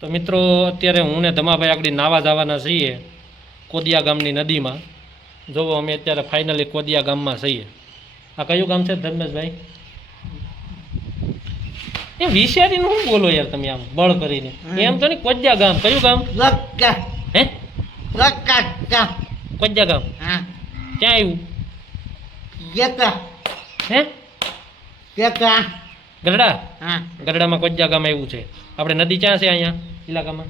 તો મિત્રો અત્યારે હું ને ધમાભાઈ આગળ નાવા જવાના છીએ કોદિયા ગામની નદીમાં. જોવો અમે અત્યારે ફાઇનલી કોદિયા ગામમાં છીએ. આ કયું ગામ છે ધર્મેશભાઈ? એ વિશેરીનું શું બોલો યાર તમે આમ બળ કરીને? એમ તો નહીં, કોદિયા ગામ. કયું ગામ? હે કોદિયા ગામ ક્યાં આવ્યું? હે ગરડા? ગરડામાં કોદિયા ગામ આવ્યું છે. આપણે નદી ક્યાં છે અહીંયા ઇલાકામાં?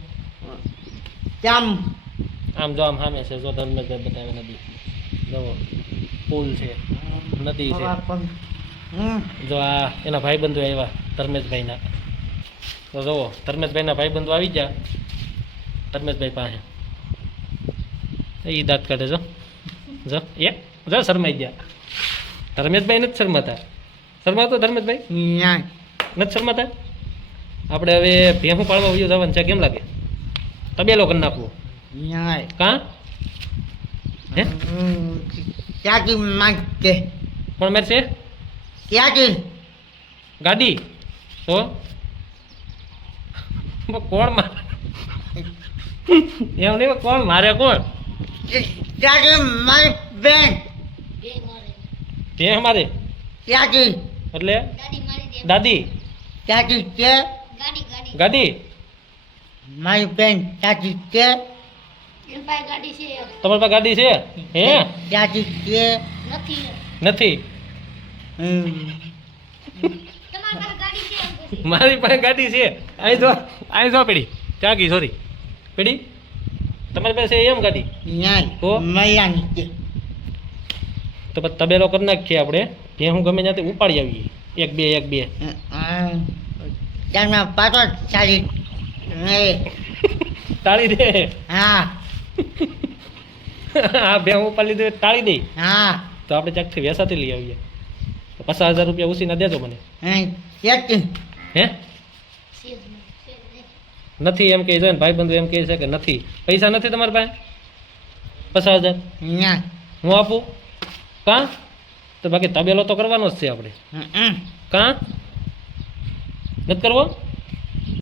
આમ જો આમ સામે છે, જો ધર્મેશભાઈ બતાવે નદી. જો પુલ છે, નદી છે. જો આ એના ભાઈબંધો આવ્યા ધર્મેશભાઈના. તો જુઓ ધર્મેશભાઈના ભાઈબંધો આવી ગયા ધર્મેશભાઈ પાસે. એ દાંત કાઢે જો જો એ જો શરમાઈ ગયા. ધર્મેશભાઈ નથી શરમાતા. શરમાતો ધર્મેશભાઈ? નથી શરમાતા. આપણે હવે ભેહું પાડવા વયું જવાનું છે. કેમ લાગે? તબેલો કરી નાખવો કાં? હે કોણ મારશે? ગાડી તો કોણ મારે? એમ નહીં, કોણ મારે? કોણ ભેહ મારે એટલે દાદી ગાડી મારી બેન ચાચી છે. તમારી પાસે ગાડી છે? હે ચાચી છે નથી. મારી પાસે ગાડી છે. અહીં જો પેડી ચાગી સોરી પેડી તમારી પાસે એમ ગાડી તો મૈયાની છે. તો પછી તબેલો કરી નાખીએ આપણે. ભેહું ગમે ત્યાંથી ઉપાડી આવીએ. એક બે તેના પાછો ચાલી તાળી દે. હા હા ભેહું ઉપાડી લીધું તાળી દે. હા તો આપણે ક્યાંકથી વેસાથી લઈ આવીએ. તો 50,000 રૂપિયા ઉછીના દેજો મને. હે નથી એમ કહે છે ને ભાઈબંધુ એમ કહે છે કે નથી. પૈસા નથી તમારી પાસે? 50,000 હું આપું કાં? તો બાકી તબેલો તો કરવાનો જ છે આપણે. કાં નથી કરવો?